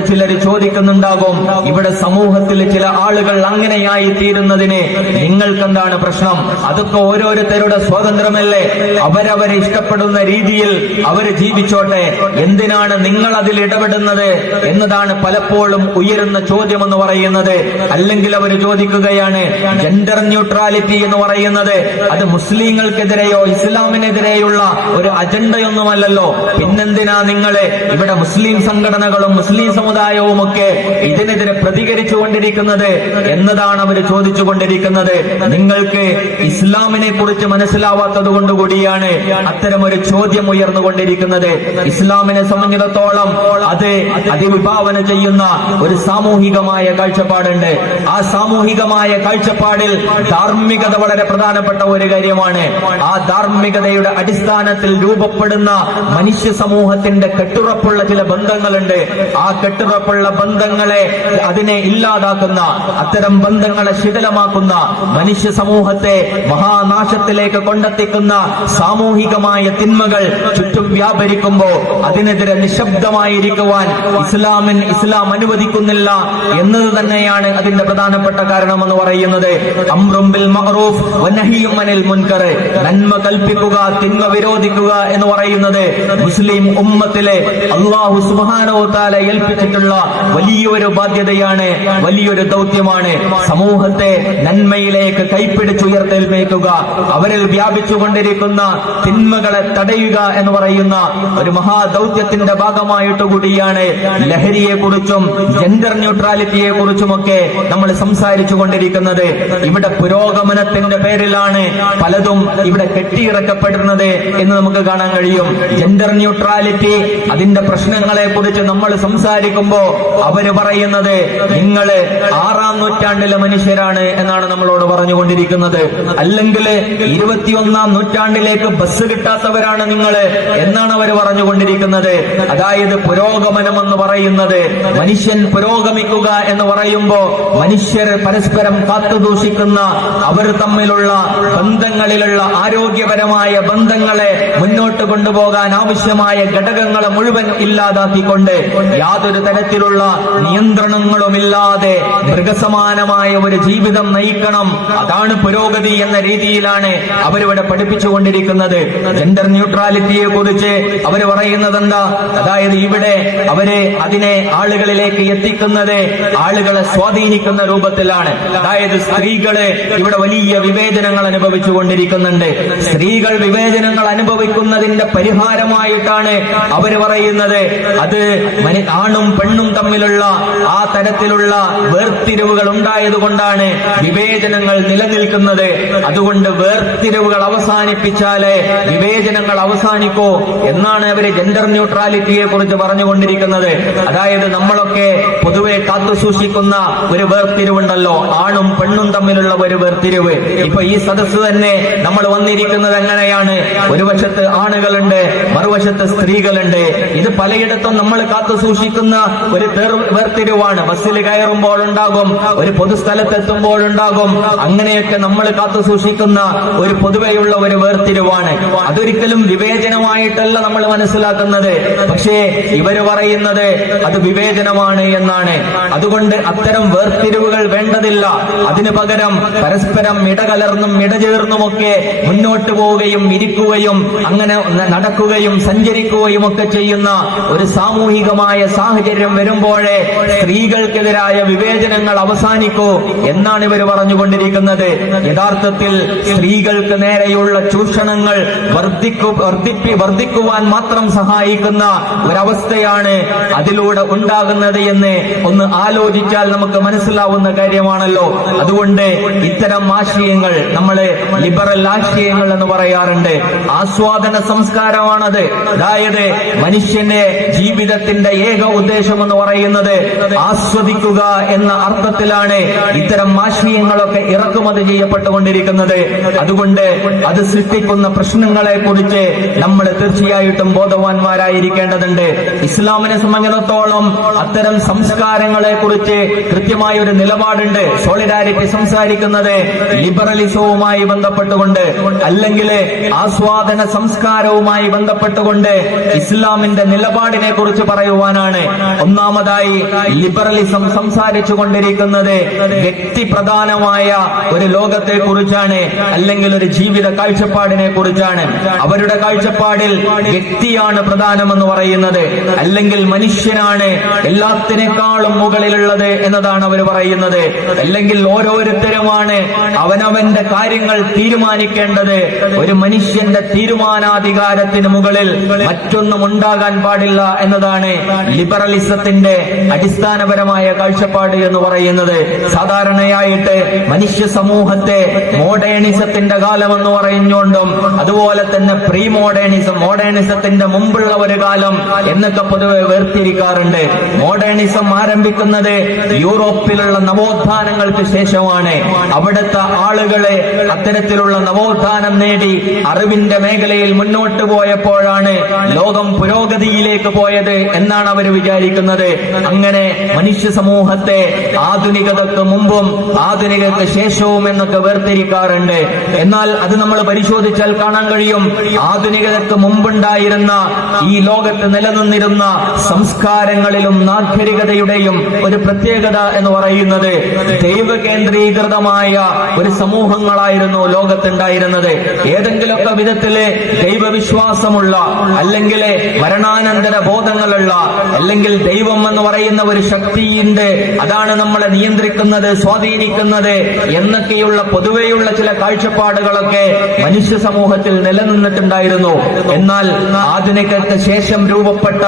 ഇവിടെ ചിലർ ചോദിക്കുന്നുണ്ടാകും ഇവിടെ സമൂഹത്തിൽ ചില ആളുകൾ അങ്ങനെയായി തീരുന്നതിന് നിങ്ങൾക്കെന്താണ് പ്രശ്നം? അതൊക്കെ ഓരോരുത്തരുടെ സ്വാതന്ത്ര്യമല്ലേ? അവരവരെ ഇഷ്ടപ്പെടുന്ന രീതിയിൽ അവർ ജീവിച്ചോട്ടെ. എന്തിനാണ് നിങ്ങൾ അതിൽ ഇടപെടുന്നത് എന്നതാണ് പലപ്പോഴും ഉയരുന്ന ചോദ്യം എന്ന് പറയുന്നത്. അല്ലെങ്കിൽ അവർ ചോദിക്കുകയാണ് ജെൻഡർ ന്യൂട്രാലിറ്റി എന്ന് പറയുന്നത്. അത് മുസ്ലിങ്ങൾക്കെതിരെയോ ഇസ്ലാമിനെതിരെയുള്ള ഒരു അജണ്ടയൊന്നുമല്ലല്ലോ. പിന്നെന്തിനാ നിങ്ങളെ ഇവിടെ മുസ്ലിം സംഘടനകളും മുസ്ലിം സമുദായവും ഒക്കെ ഇതിനെതിരെ പ്രതികരിച്ചു കൊണ്ടിരിക്കുന്നത് എന്നതാണ് അവർ ചോദിച്ചു കൊണ്ടിരിക്കുന്നത് നിങ്ങൾക്ക് ഇസ്ലാമിനെ കുറിച്ച് മനസ്സിലാവാത്തത് കൊണ്ടുകൂടിയാണ് അത്തരം ഒരു ചോദ്യം ഉയർന്നുകൊണ്ടിരിക്കുന്നത് ഇസ്ലാമിനെ സംബന്ധിച്ചിടത്തോളം അത് അതിവിഭാവന ചെയ്യുന്ന ഒരു സാമൂഹികമായ കാഴ്ചപ്പാടുണ്ട്. ആ സാമൂഹികമായ കാഴ്ചപ്പാടിൽ ധാർമ്മികത വളരെ പ്രധാനപ്പെട്ട ഒരു കാര്യമാണ്. ആ ധാർമ്മികതയുടെ അടിസ്ഥാനത്തിൽ രൂപപ്പെടുന്ന മനുഷ്യ സമൂഹത്തിന്റെ കെട്ടുറപ്പുള്ള ചില ബന്ധങ്ങളുണ്ട്. ആ കെട്ടുറപ്പുള്ള ബന്ധങ്ങളെ അതിനെ ഇല്ലാതാക്കുന്ന അത്തരം ബന്ധങ്ങളെ ശിഥിലമാക്കുന്ന മനുഷ്യ സമൂഹത്തെ മഹാനാശത്തിലേക്ക് കൊണ്ടെത്തിക്കുന്ന സാമൂഹികമായ തിന്മകൾ ചുറ്റും വ്യാപരിക്കുമ്പോ അതിനെതിരെ നിശബ്ദമായിരിക്കുവാൻ ഇസ്ലാമിൻ ഇസ്ലാം അനുവദിക്കുന്നില്ല എന്നത് തന്നെയാണ് അതിന്റെ പ്രധാനപ്പെട്ട കാരണമെന്ന് പറയുന്നത്. അമ്രുംബിൽ മഹറൂഫ് വനഹിയും അനിൽ മുൻകർ. നന്മ കൽപ്പിക്കുക തിന്മ വിരോധിക്കുക എന്ന് പറയുന്നത് മുസ്ലിം ഉമ്മത്തിലെ അള്ളാഹു സുബാനോ താല ഏൽപ്പിച്ചിട്ടുള്ള വലിയൊരു ബാധ്യതയാണ് വലിയൊരു ദൗത്യമാണ് സമൂഹത്തെ നന്മയിലേക്ക് കൈപ്പിടിച്ചുയർത്തെൽമേക്കുക അവരിൽ വ്യാപിച്ചുകൊണ്ടിരിക്കുന്ന തിന്മകളെ തടയുക എന്ന് പറയുന്ന ഒരു മഹാദൗത്യത്തിന്റെ ഭാഗമായിട്ട് കൂടിയാണ് ലഹരിയെ കുറിച്ചും ജെൻഡർ ന്യൂട്രാലിറ്റിയെ കുറിച്ചുമൊക്കെ നമ്മൾ സംസാരിച്ചു കൊണ്ടിരിക്കുന്നത് ഇവിടെ പുരോഗമനത്തിന്റെ പേരിലാണ് പലതും ഇവിടെ കെട്ടിയിറക്കപ്പെടുന്നത് എന്ന് നമുക്ക് കാണാൻ കഴിയും. ജെൻഡർ ന്യൂട്രാലിറ്റി അതിന്റെ പ്രശ്നങ്ങളെ കുറിച്ച് നമ്മൾ സംസാരിക്കുമ്പോ അവർ പറയുന്നത് നിങ്ങൾ ആറാം നൂറ്റാണ്ടിലെ മനുഷ്യരാണ് എന്നാണ് നമ്മളോട് പറഞ്ഞുകൊണ്ടിരിക്കുന്നത്. അല്ലെങ്കിൽ ഇരുപത്തിയൊന്നാം നൂറ്റാണ്ടിലേക്ക് ബസ് കിട്ടാത്തവരാണ് നിങ്ങൾ എന്നാണ് അവർ പറഞ്ഞുകൊണ്ടിരിക്കുന്നത്. അതായത് പുരോഗമനം എന്ന് പറയുന്നത് മനുഷ്യൻ പുരോഗമിക്കുക എന്ന് പറയുമ്പോ മനുഷ്യർ പരസ്പരം കാത്തുദൂഷിക്കുന്ന അവർ തമ്മിലുള്ള ബന്ധങ്ങളിലുള്ള ആരോഗ്യപരമായ ബന്ധങ്ങളെ മുന്നോട്ട് കൊണ്ടുപോകാൻ ആവശ്യമായ ഘടകങ്ങളെ മുഴുവൻ ഇല്ലാതാക്കിക്കൊണ്ട് യാതൊരു തരത്തിലുള്ള നിയന്ത്രണങ്ങളുമില്ലാതെ മൃഗസമാനമായ ഒരു ജീവിതം നയിക്കണം. അതാണ് പുരോഗതി എന്ന രീതിയിലാണ് അവരിവിടെ പഠിപ്പിച്ചുകൊണ്ടിരിക്കുന്നത്. ജെൻഡർ ന്യൂട്രാലിറ്റിയെ കുറിച്ച് അവർ പറയുന്നത് എന്താ അതായത് ഇവിടെ അവരെ അതിനെ ആളുകളിലേക്ക് എത്തിക്കുന്നത് ആളുകളെ സ്വാധീനിക്കുന്ന രൂപത്തിലാണ്. അതായത് സ്ത്രീകൾ ഇവിടെ വലിയ വിവേചനങ്ങൾ അനുഭവിച്ചു കൊണ്ടിരിക്കുന്നുണ്ട് സ്ത്രീകൾ വിവേചനങ്ങൾ അനുഭവിക്കുന്നതിന്റെ പരിഹാരമായിട്ടാണ് അവർ പറയുന്നത്. അത് ആണും പെണ്ണും തമ്മിലുള്ള ആ തരത്തിലുള്ള വേർതിരിവുകൾ ഉണ്ടായതുകൊണ്ടാണ് വിവേചനങ്ങൾ നിലനിൽക്കുന്നത്. അതുകൊണ്ട് വേർതിരിവുകൾ അവസാനിപ്പിച്ചാലേ വിവേചനങ്ങൾ അവസാനിക്കൂ എന്നാണ് അവർ ജെൻഡർ ന്യൂട്രാലിറ്റിയെ കുറിച്ച് പറഞ്ഞുകൊണ്ടിരിക്കുന്നത്. അതായത് നമ്മളൊക്കെ പൊതുവെ കാത്തു സൂക്ഷിക്കുന്ന ഒരു വേർതിരിവുണ്ടല്ലോ. ആണും പെണ്ണും തമ്മിലുള്ള ഒരു വേർതിരിവ്. ഇപ്പൊ ഈ സദസ്സ് തന്നെ നമ്മൾ വന്നിരിക്കുന്നത് എങ്ങനെയാണ്? ഒരു വശത്ത് ആണുകളുണ്ട് മറുവശത്ത് സ്ത്രീകളുണ്ട്. ഇത് പലയിടത്തും നമ്മൾ കാത്തു സൂക്ഷിക്കുന്ന ഒരു വേർതിരിവാണ്. ബസ്സിൽ കയറുമ്പോൾ ഉണ്ടാകും ഒരു പൊതുസ്ഥലത്തെത്തുമ്പോൾ ഉണ്ടാകും അങ്ങനെയൊക്കെ നമ്മൾ കാത്തു സൂക്ഷിക്കുന്ന ഒരു പൊതുവെയുള്ള ഒരു വേർതിരിവാണ്. അതൊരിക്കലും വിവേചനമായിട്ടല്ല നമ്മൾ മനസ്സിലാക്കുന്നത്. പക്ഷേ ഇവർ പറയുന്നത് അത് വിവേചനമാണ് എന്നാണ്. അതുകൊണ്ട് അത്തരം വേർതിരിവുകൾ വേണ്ടതില്ല. അതിനു പകരം പരസ്പരം ഇടകലർന്നും ഇടചേർന്നുമൊക്കെ മുന്നോട്ട് പോവുകയും ഇരിക്കുകയും അങ്ങനെ നടക്കുകയും സഞ്ചരിക്കുകയും ഒക്കെ ചെയ്യുന്ന ഒരു സാമൂഹികമായ സാഹചര്യം വരുമ്പോഴേ സ്ത്രീകൾക്കെതിരായ വിവേചനങ്ങൾ അവസാനിക്കൂ എന്നാണ് ഇവർ പറഞ്ഞുകൊണ്ടിരിക്കുന്നത്. യഥാർത്ഥത്തിൽ സ്ത്രീകൾക്ക് നേരെയുള്ള ചൂഷണങ്ങൾ വർദ്ധിക്കു വർദ്ധിക്കുവാൻ മാത്രം സഹായിക്കുന്ന ഒരവസ്ഥയാണ് അതിലൂടെ ഉണ്ടാകുന്നത് എന്ന് ഒന്ന് ആലോചിച്ചാൽ നമുക്ക് മനസ്സിലാവുന്ന കാര്യമാണല്ലോ. അതുകൊണ്ട് ഇത്തരം ആശയങ്ങൾ നമ്മൾ ലിബറൽ ആശയങ്ങൾ എന്ന് പറയാറുണ്ട്. ആസ്വാദന സംസ്കാരമാണത്. അതായത് മനുഷ്യന്റെ ജീവിതത്തിന്റെ ഏക ഉദ്ദേശം എന്ന് പറയുന്നത് ആസ്വദിക്കുക എന്ന അർത്ഥത്തിലാണ് ഇത്തരം ആശയങ്ങളൊക്കെ ഇറക്കുമതി ചെയ്യപ്പെട്ടുകൊണ്ടിരിക്കുന്നത്. അതുകൊണ്ട് അത് സൃഷ്ടിക്കുന്ന പ്രശ്നങ്ങളെ കുറിച്ച് നമ്മൾ തീർച്ചയായിട്ടും ബോധവാന്മാരായിരിക്കേണ്ടതുണ്ട്. ഇസ്ലാമിനെ സംബന്ധിച്ചിടത്തോളം അത്തരം സംസ്കാരങ്ങളെ കുറിച്ച് കൃത്യമായ ഒരു നിലപാടുണ്ട്. സോളിഡാരിറ്റി സംസാരിക്കുന്നത് ലിബറലിസവുമായി ബന്ധപ്പെട്ടുകൊണ്ട് അല്ലെങ്കിൽ ആസ്വാദന സംസ്കാരവുമായി ബന്ധപ്പെട്ടുകൊണ്ട് ഇസ്ലാമിന്റെ നിലപാടിനെ കുറിച്ച് പറയുവാനാണ് ഒന്നാമതായി ലിബറലിസം സംസാരിച്ചു കൊണ്ടിരിക്കുന്നത് വ്യക്തി പ്രധാനമായ ഒരു ലോകത്തെ കുറിച്ചാണ് അല്ലെങ്കിൽ ഒരു ജീവിത കാഴ്ചപ്പാടിനെ കുറിച്ചാണ്. അവരുടെ കാഴ്ചപ്പാടിൽ വ്യക്തിയാണ് പ്രധാനമെന്ന് പറയുന്നത് അല്ലെങ്കിൽ മനുഷ്യനാണ് എല്ലാത്തിനേക്കാളും മുകളിലുള്ളത് എന്നതാണ് അവർ പറയുന്നത്. അല്ലെങ്കിൽ ഓരോരുത്തരുമാണ് അവനവന്റെ കാര്യങ്ങൾ തീരുമാനിക്കേണ്ടത്. ഒരു മനുഷ്യന്റെ തീരുമാനാധികാരത്തിന് മുകളിൽ മറ്റൊന്നും ഉണ്ടാകാൻ പാടില്ല എന്നതാണ് ലിബറലിസത്തിന്റെ അടിസ്ഥാനപരമായ കാഴ്ചപ്പാട് എന്ന് പറയുന്നത് സാധാരണയായിട്ട് മനുഷ്യ സമൂഹത്തെ മോഡേണിസത്തിന്റെ കാലമെന്ന് പറഞ്ഞുകൊണ്ടും അതുപോലെ തന്നെ പ്രീ മോഡേണിസം മോഡേണിസത്തിന്റെ മുമ്പുള്ള ഒരു കാലം എന്നൊക്കെ പൊതുവെ വേർതിരിക്കാറുണ്ട്. മോഡേണിസം ആരംഭിക്കുന്നത് യൂറോപ്പിലുള്ള നവോത്ഥാനങ്ങൾക്ക് ശേഷമാണ്. അവിടുത്തെ ആളുകളെ അത്തരത്തിലുള്ള നവോത്ഥാനം നേടി അറിവിന്റെ മേഖലയിൽ മുന്നോട്ട് പോയപ്പോഴാണ് ലോകം പുരോഗതിയിലേക്ക് പോയത് എന്നാണ് അവർ വിചാരിക്കുന്നത്. അങ്ങനെ മനുഷ്യ സമൂഹത്തെ ആധുനികതക്ക് മുമ്പും ആധുനികതക്ക് ശേഷവും എന്നൊക്കെ വേർതിരിക്കാറുണ്ട്. എന്നാൽ അത് നമ്മൾ പരിശോധിച്ചാൽ കാണാൻ കഴിയും. ആധുനികതക്ക് മുമ്പുണ്ടായിരുന്ന ഈ ലോകത്ത് നിലനിന്നിരുന്ന സംസ്കാരങ്ങളിലും നാഗരികതയുടെയും ഒരു പ്രത്യേകത എന്ന് പറയുന്നത് ദൈവ കേന്ദ്രീകൃതമായ ഒരു സമൂഹങ്ങളായിരുന്നു ലോകത്തുണ്ടായിരുന്നത്. ഏതെങ്കിലുമൊക്കെ വിധത്തിൽ ദൈവവിശ്വാസമുള്ള അല്ലെങ്കിൽ മരണാനന്തര ബോധങ്ങളുള്ള അല്ലെങ്കിൽ ദൈവം എന്ന് പറയുന്ന ഒരു ശക്തിയുണ്ട്. അതാണ് നമ്മളെ നിയന്ത്രിക്കുന്നത് സ്വാധീനിക്കുന്നത് എന്നൊക്കെയുള്ള പൊതുവെയുള്ള ചില കാഴ്ചപ്പാടുകളൊക്കെ മനുഷ്യ സമൂഹത്തിൽ നിലനിന്നിട്ടുണ്ടായിരുന്നു. എന്നാൽ ആധുനികത്തെ ശേഷം രൂപപ്പെട്ട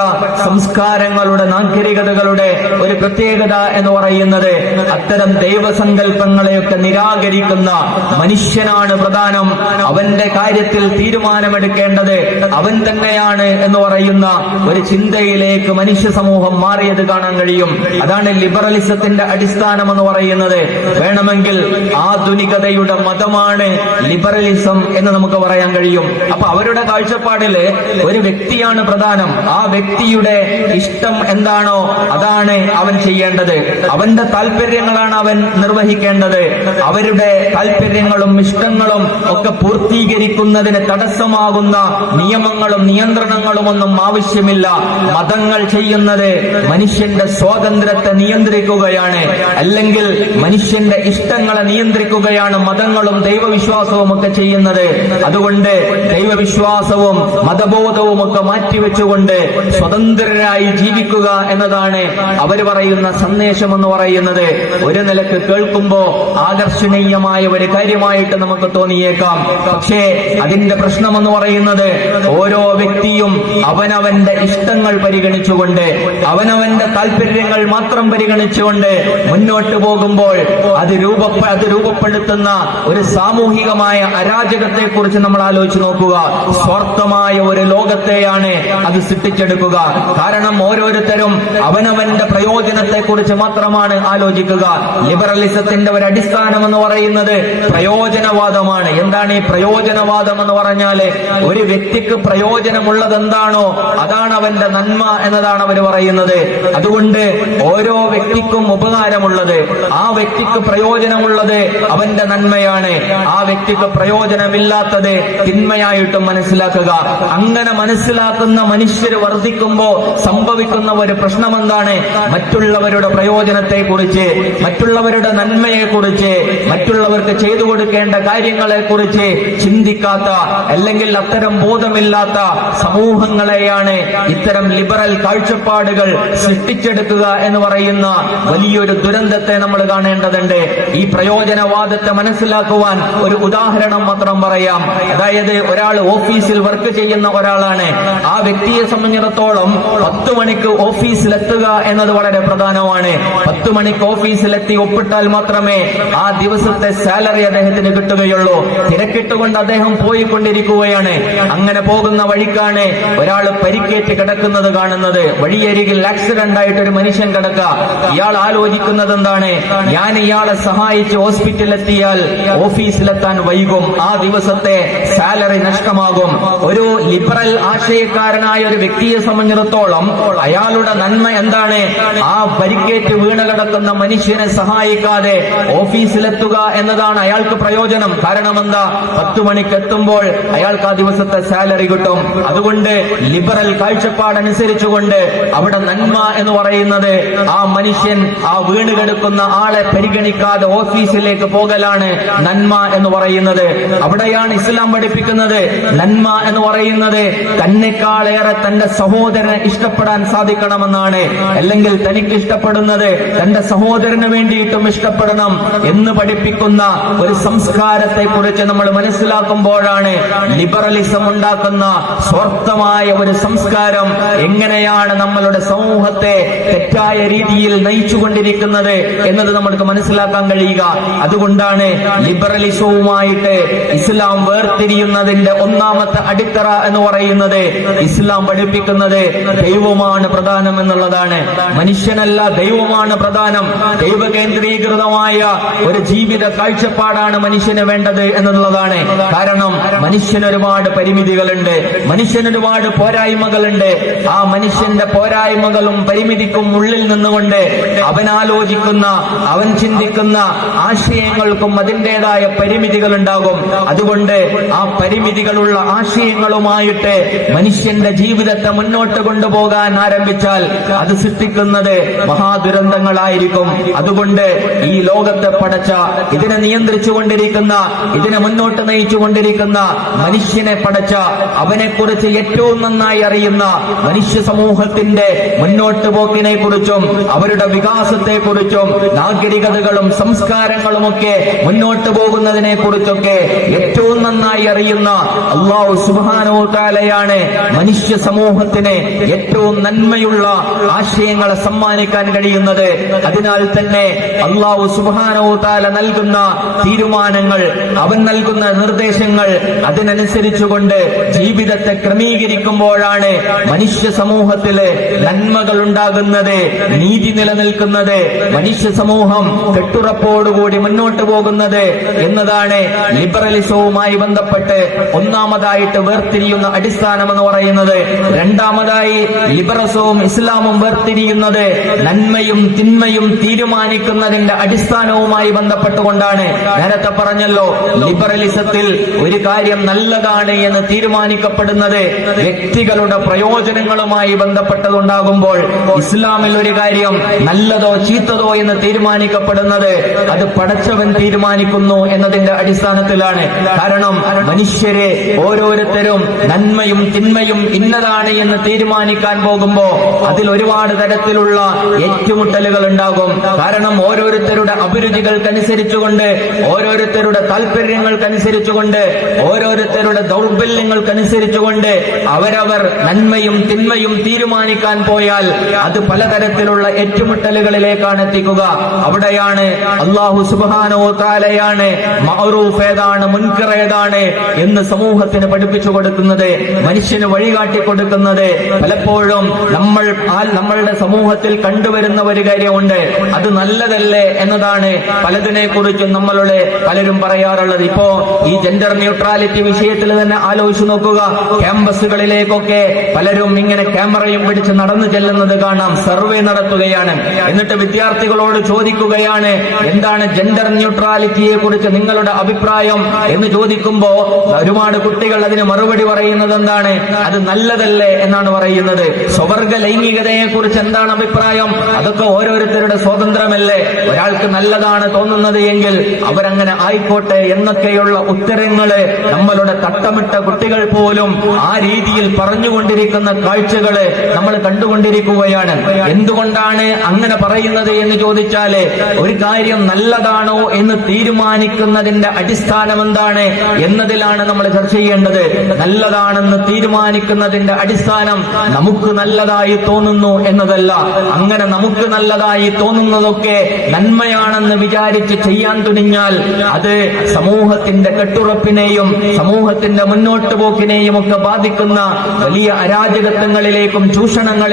സംസ്കാരങ്ങളുടെ നാഗരികതകളുടെ ഒരു പ്രത്യേകത എന്ന് പറയുന്നത് അത്തരം ദൈവസങ്കല്പങ്ങളെയൊക്കെ നിരാകരിക്കുന്ന മനുഷ്യനാണ് പ്രധാനം. അവന്റെ കാര്യത്തിൽ തീരുമാനമെടുക്കേണ്ടത് അവൻ തന്നെയാണ് എന്ന് പറയുന്ന ഒരു ചിന്തയിലേക്ക് മനുഷ്യ സമൂഹം മാറിയത് കാണാൻ കഴിയും. അതാണ് ലിബറലിസത്തിന്റെ അടിസ്ഥാനം എന്ന് പറയുന്നത്. വേണമെങ്കിൽ ആധുനികതയുടെ മതമാണ് ലിബറലിസം എന്ന് നമുക്ക് പറയാൻ കഴിയും. അപ്പൊ അവരുടെ കാഴ്ചപ്പാടിൽ ഒരു വ്യക്തിയാണ് പ്രധാനം. ആ വ്യക്തിയുടെ ഇഷ്ടം എന്താണോ അതാണ് അവൻ ചെയ്യേണ്ടത്. അവന്റെ താല്പര്യങ്ങളാണ് അവൻ നിർവഹിക്കേണ്ടത്. അവരുടെ താല്പര്യങ്ങളും ഇഷ്ടങ്ങളും ഒക്കെ പൂർത്തീകരിക്കുന്നതിന് തടസ്സമാകുന്ന നിയമങ്ങളും നിയന്ത്രണങ്ങളും ഒന്നും ആവശ്യമില്ല. മതങ്ങൾ ചെയ്യുന്നത് മനുഷ്യന്റെ സ്വാതന്ത്ര്യത്തെ നിയന്ത്രിക്കുകയാണ്. അല്ലെങ്കിൽ മനുഷ്യന്റെ ഇഷ്ടങ്ങളെ നിയന്ത്രിക്കുകയാണ് മതങ്ങളും ദൈവവിശ്വാസവും ഒക്കെ ചെയ്യുന്നത്. അതുകൊണ്ട് ദൈവവിശ്വാസവും മതബോധവും ഒക്കെ മാറ്റിവെച്ചുകൊണ്ട് സ്വതന്ത്രരായി ജീവിക്കുക എന്നതാണ് അവർ പറയുന്ന സന്ദേശം എന്ന് പറയുന്നത്. ഒരു നിലയ്ക്ക് കേൾക്കുമ്പോ ആകർഷണീയമായ ഒരു കാര്യമായിട്ട് നമുക്ക് തോന്നിയേക്കാം. പക്ഷേ അതിന്റെ പ്രശ്നമെന്ന് പറയുന്നത് ഓരോ വ്യക്തിയും അവനവന്റെ ഇഷ്ടങ്ങൾ പരിഗണിച്ചുകൊണ്ട് അവനവന്റെ താല്പര്യങ്ങൾ മാത്രം പരിഗണിച്ചുകൊണ്ട് മുന്നോട്ട് പോകുമ്പോൾ അത് രൂപ അത് രൂപപ്പെടുത്തുന്ന ഒരു സാമൂഹികമായ അരാജകത്തെ കുറിച്ച് നമ്മൾ ആലോചിച്ച് നോക്കുക. സ്വാർത്ഥമായ ഒരു ലോകത്തെയാണ് അത് സൃഷ്ടിച്ചെടുക്കുക. കാരണം ഓരോരുത്തരും അവനവന്റെ പ്രയോജനത്തെ കുറിച്ച് മാത്രമാണ് ആലോചിക്കുക. ലിബറലിസത്തിന്റെ ഒരു അടിസ്ഥാനം എന്ന് പറയുന്നത് പ്രയോജനവാദമാണ്. എന്താണ് ഈ പ്രയോജനവാദം എന്ന് പറഞ്ഞാൽ ഒരു വ്യക്തിക്ക് പ്രയോജനമുള്ളത് എന്താണോ അതാണ് അവന്റെ നന്മ എന്നതാണ് അവർ പറയുന്നത്. അതുകൊണ്ട് ഓരോ വ്യക്തിക്കും ഉപകാരമുള്ളത്. ആ വ്യക്തിക്ക് പ്രയോജനമുള്ളത് അവന്റെ നന്മയാണ്. ആ വ്യക്തിക്ക് പ്രയോജനമില്ലാത്തത് തിന്മയായിട്ടും മനസ്സിലാക്കുക. അങ്ങനെ മനസ്സിലാക്കുന്ന മനുഷ്യർ വർദ്ധിക്കുമ്പോ സംഭവിക്കുന്ന ഒരു പ്രശ്നം എന്താണ് മറ്റുള്ളവരുടെ പ്രയോജനത്തെ കുറിച്ച് മറ്റുള്ളവരുടെ നന്മയെ കുറിച്ച് മറ്റുള്ളവർക്ക് ചെയ്തു കൊടുക്കേണ്ട കാര്യങ്ങളെ കുറിച്ച് ചിന്തിക്കാത്ത അല്ലെങ്കിൽ അത്തരം ബോധമില്ലാത്ത സമൂഹങ്ങളെയാണ് ഇത്തരം ലിബറൽ കാഴ്ചപ്പാടുകൾ സൃഷ്ടിച്ചെടുക്കുക എന്ന് പറയുന്ന വലിയൊരു ദുരന്തത്തെ നമ്മൾ കാണേണ്ടതുണ്ട്. ഈ പ്രയോജനവാദത്തെ മനസ്സിലാക്കുവാൻ ഒരു ഉദാഹരണം മാത്രം പറയാം. അതായത് ഒരാൾ ഓഫീസിൽ വർക്ക് ചെയ്യുന്ന ഒരാളാണ്. ആ വ്യക്തിയെ സംബന്ധിച്ചിടത്തോളം പത്ത് മണിക്ക് ഓഫീസിലെത്തുക എന്നത് വളരെ പ്രധാനമാണ്. പത്ത് മണിക്ക് ഓഫീസിലെത്തി ഒപ്പിട്ടാൽ മാത്രമേ ആ ദിവസത്തെ സാലറി അദ്ദേഹത്തിന് കിട്ടുകയുള്ളൂ. തിരക്കിട്ടുകൊണ്ട് അദ്ദേഹം പോയിക്കൊണ്ടിരിക്കുകയാണ്. അങ്ങനെ പോകുന്ന വഴിക്കാണ് ഒരാൾ പരിക്കേറ്റ് കിടക്കുന്നത് കാണുന്നത്. വഴിയരികിൽ ആക്സിഡന്റ് ആയിട്ട് ഒരു മനുഷ്യൻ കിടക്കുക. ഇയാൾ ആലോചിക്കുന്നത് എന്താണ് ഞാൻ ഇയാളെ സഹായിച്ച് ഹോസ്പിറ്റലിലെത്തിയാൽ ഓഫീസിലെത്താൻ വൈകും. ആ ദിവസത്തെ സാലറി നഷ്ടമാകും. ഒരു ലിബറൽ ആശയക്കാരനായ ഒരു വ്യക്തിയെ സംബന്ധിച്ചിടത്തോളം അയാളുടെ നന്മ എന്താണ്? ആ പരിക്കേറ്റ് വീണ് കിടക്കുന്ന മനുഷ്യനെ സഹായിക്കാതെ ഓഫീസിലെത്തുക എന്നതാണ് അയാൾക്ക് പ്രയോജനം. കാരണം എന്താ? പത്ത് മണിക്ക് എത്തുമ്പോൾ അയാൾക്ക് ആ ദിവസത്തെ സാലറി കിട്ടും. അതുകൊണ്ട് ലിബറൽ കാഴ്ചപ്പാടനുസരിച്ചുകൊണ്ട് അവിടെ അവിടെ നന്മ എന്ന് പറയുന്നത് ആ മനുഷ്യൻ ആ വീണ് കിടക്കുന്ന ആളെ പരിഗണിക്കാതെ ഓഫീസിലേക്ക് പോകലാണ് നന്മ എന്ന് പറയുന്നത്. അവിടെയാണ് ഇസ്ലാം പഠിപ്പിക്കുന്നത് നന്മ എന്ന് പറയുന്നത് തന്നെക്കാളേറെ തന്റെ സഹോദരനെ ഇഷ്ടപ്പെടാൻ സാധിക്കണമെന്നാണ്. അല്ലെങ്കിൽ തനിക്ക് ഇഷ്ടപ്പെടുന്നത് തന്റെ സഹോദരന് വേണ്ടിയിട്ടും ഇഷ്ടപ്പെടണം എന്ന് പഠിപ്പിക്കുന്ന ഒരു സംസ്കാരത്തെ കുറിച്ച് നമ്മൾ മനസ്സിലാക്കുമ്പോഴാണ് ലിബറലിസം ഉണ്ടാക്കുന്ന സ്വാർത്ഥമായ ഒരു സംസ്കാരം എങ്ങനെയാണ് നമ്മളുടെ സമൂഹത്തെ തെറ്റായ രീതിയിൽ നയിച്ചുകൊണ്ടിരിക്കുന്നത് എന്നത് നമ്മൾക്ക് മനസ്സിലാക്കാൻ കഴിയുക. അതുകൊണ്ടാണ് ലിബറലിസവുമായിട്ട് ഇസ്ലാം വേർതിരിയുന്നതിന്റെ ഒന്നാമത്തെ അടിത്തറ എന്ന് പറയുന്നത് ഇസ്ലാം പഠിപ്പിക്കുന്നത് ദൈവമാണ് പ്രധാനം എന്നുള്ളതാണ്. മനുഷ്യനല്ല ദൈവമാണ് പ്രധാനം. ദൈവ കേന്ദ്രീകൃതമായ ഒരു ജീവിത കാഴ്ചപ്പാടാണ് മനുഷ്യന് വേണ്ടത് എന്നുള്ളതാണ്. കാരണം മനുഷ്യന് ഒരുപാട് പരിമിതികളുണ്ട്. മനുഷ്യന് ഒരുപാട് പോരായ്മകളുണ്ട്. ആ മനുഷ്യന്റെ പോരായ്മകളും പരിമിതിക്കും ഉള്ളിൽ നിന്നുകൊണ്ട് അവൻ ആലോചിക്കുന്ന അവൻ ചിന്തിക്കുന്ന ആശയങ്ങൾക്കും അതിന്റെതായ പരിമിതികൾ ഉണ്ടാകും അതുകൊണ്ട് ആ പരിമിതികളുള്ള ആശയങ്ങളുമായിട്ട് മനുഷ്യന്റെ ജീവിതത്തെ മുന്നോട്ട് കൊണ്ടുപോകാൻ ആരംഭിച്ചാൽ അത് സൃഷ്ടിക്കുന്നത് മഹാദുരന്തങ്ങളായിരിക്കും. അതുകൊണ്ട് ഈ ലോകത്തെ പടച്ച ഇതിനെ നിയന്ത്രിച്ചുകൊണ്ടിരിക്കുന്ന ഇതിനെ മുന്നോട്ട് നയിച്ചുകൊണ്ടിരിക്കുന്ന മനുഷ്യനെ പടച്ച അവനെക്കുറിച്ച് ഏറ്റവും നന്നായി അറിയുന്ന മനുഷ്യ സമൂഹത്തിന്റെ മുന്നോട്ട് പോക്കിനെ കുറിച്ചും അവരുടെ വികാസത്തെ കുറിച്ചും നാഗരികതകളും സംസ്കാരങ്ങളുമൊക്കെ മുന്നോട്ട് പോകുന്നതിനെ കുറിച്ചൊക്കെ ഏറ്റവും നന്നായി അറിയുന്ന അള്ളാഹു സുബാനോ താലയാണ് മനുഷ്യ സമൂഹത്തിന് ഏറ്റവും നന്മയുള്ള ആശയങ്ങളെ സമ്മാനിക്കാൻ കഴിയുന്നത്. അതിനാൽ തന്നെ അള്ളാഹു സുബാനോ താല നൽകുന്ന തീരുമാനങ്ങൾ അവൻ നൽകുന്ന നിർദ്ദേശങ്ങൾ അതിനനുസരിച്ചുകൊണ്ട് ജീവിതത്തെ ക്രമീകരിക്കുമ്പോഴാണ് മനുഷ്യ സമൂഹത്തിൽ നന്മകൾ ഉണ്ടാകുന്നത് നീതി നിലനിൽക്കുന്നത് മനുഷ്യ സമൂഹം കെട്ടുറപ്പോടുകൂടി മുന്നോട്ട് പോകുന്നത് എന്നതാണ് ലിബറലിസവുമായി ബന്ധപ്പെട്ട് ഒന്നാമതായിട്ട് വേർതിരിയുന്ന അടിസ്ഥാനം എന്ന് പറയുന്നത്. രണ്ടാമതായി ലിബറസവും ഇസ്ലാമും വേർതിരിയുന്നത് നന്മയും തിന്മയും തീരുമാനിക്കുന്നതിന്റെ അടിസ്ഥാനവുമായി ബന്ധപ്പെട്ടുകൊണ്ടാണ്. നേരത്തെ പറഞ്ഞല്ലോ ലിബറലിസത്തിൽ ഒരു കാര്യം നല്ലതാണ് എന്ന് തീരുമാനിക്കപ്പെടുന്നത് വ്യക്തികളുടെ പ്രയോജനങ്ങളുമായി ബന്ധപ്പെട്ടതുണ്ടാകുമ്പോൾ ഇസ്ലാമിൽ ഒരു കാര്യം നല്ലതോ ചീത്തതോ എന്ന് തീരുമാനിക്കപ്പെടുന്നത് അത് പടച്ചവൻ തീരുമാനിക്കുന്നു എന്നതിന്റെ അടിസ്ഥാനത്തിലാണ്. കാരണം മനുഷ്യരെ ഓരോരുത്തരും നന്മയും തിന്മയും ഇന്നതാണ് എന്ന് തീരുമാനിക്കാൻ പോകുമ്പോ അതിൽ ഒരുപാട് തരത്തിലുള്ള ഏറ്റുമുട്ടലുകൾ ഉണ്ടാകും. കാരണം ഓരോരുത്തരുടെ അഭിരുചികൾക്കനുസരിച്ചുകൊണ്ട് ഓരോരുത്തരുടെ താല്പര്യങ്ങൾക്കനുസരിച്ചുകൊണ്ട് ഓരോരുത്തരുടെ ദൗർബല്യങ്ങൾക്കനുസരിച്ചുകൊണ്ട് അവരവർ നന്മയും തിന്മയും തീരുമാനിക്കാൻ പോയാൽ അത് പലതരത്തിലുള്ള ഏറ്റുമുട്ടലുകളിലേക്കാണ് എത്തിക്കുക. അവിടെയാണ് അള്ളാഹു സുബാനോ താലയാണ് മഅറൂഫ് ഏതാണ് മുൻകർ ഏതാണ് എന്ന് സമൂഹത്തിന് പഠിപ്പിച്ചു കൊടുക്കുന്നത് മനുഷ്യന് വഴികാട്ടി കൊടുക്കുന്നത്. പലപ്പോഴും നമ്മൾ നമ്മളുടെ സമൂഹത്തിൽ കണ്ടുവരുന്ന ഒരു കാര്യമുണ്ട്. അത് നല്ലതല്ലേ എന്നതാണ് പലതിനെ കുറിച്ചും നമ്മളുടെ പലരും പറയാറുള്ളത്. ഇപ്പോ ഈ ജെൻഡർ ന്യൂട്രാലിറ്റി വിഷയത്തിൽ തന്നെ ആലോചിച്ചു നോക്കുക. ക്യാമ്പസുകളിലേക്കൊക്കെ പലരും ഇങ്ങനെ ക്യാമറയും പിടിച്ച് നടന്നു ചെല്ലുന്നത് കാണാം. സർവേ നടത്തുകയാണ്. എന്നിട്ട് വിദ്യാർത്ഥികളോട് ചോദിക്കുകയാണ് എന്താണ് ജെൻഡർ ന്യൂട്രാലിറ്റിയെ കുറിച്ച് നിങ്ങളുടെ അഭിപ്രായം എന്ന് ചോദിക്കുമ്പോ ഒരുപാട് കുട്ടികൾ അതിന് മറുപടി പറയുന്നത് എന്താണ്? അത് നല്ലതല്ലേ എന്നാണ് പറയുന്നത്. സ്വവർഗ ലൈംഗികതയെ കുറിച്ച് എന്താണ് അഭിപ്രായം? അതൊക്കെ ഓരോരുത്തരുടെ സ്വാതന്ത്ര്യമല്ലേ? ഒരാൾക്ക് നല്ലതാണ് തോന്നുന്നത് എങ്കിൽ അവരങ്ങനെ ആയിക്കോട്ടെ എന്നൊക്കെയുള്ള ഉത്തരങ്ങൾ നമ്മളുടെ തട്ടമിട്ട കുട്ടികൾ പോലും ആ രീതിയിൽ പറഞ്ഞുകൊണ്ടിരിക്കുന്ന കാഴ്ചകൾ നമ്മൾ കണ്ടുകൊണ്ടിരിക്കുകയാണ്. എന്തുകൊണ്ടാണ് അങ്ങനെ പറയുന്നത് എന്ന് ചോദിച്ചാൽ ഒരു കാര്യം നല്ലതാണോ എന്ന് തീരുമാനിക്കുന്നതിന്റെ അടിസ്ഥാനം എന്താണ് എന്നതിലാണ് നമ്മൾ ചർച്ച ചെയ്യേണ്ടത്. നല്ലതാണെന്ന് തീരുമാനിക്കുന്നതിന്റെ അടിസ്ഥാനം നമുക്ക് നല്ലതായി തോന്നുന്നു എന്നതല്ല. അങ്ങനെ നമുക്ക് നല്ലതായി തോന്നുന്നതൊക്കെ നന്മയാണെന്ന് വിചാരിച്ച് ചെയ്യാൻ തുനിഞ്ഞാൽ അത് സമൂഹത്തിന്റെ കെട്ടുറപ്പിനെയും സമൂഹത്തിന്റെ മുന്നോട്ട് പോക്കിനെയും ഒക്കെ ബാധിക്കുന്ന വലിയ അരാജകത്വങ്ങളിലേക്കും ചൂഷണങ്ങളിലേക്കും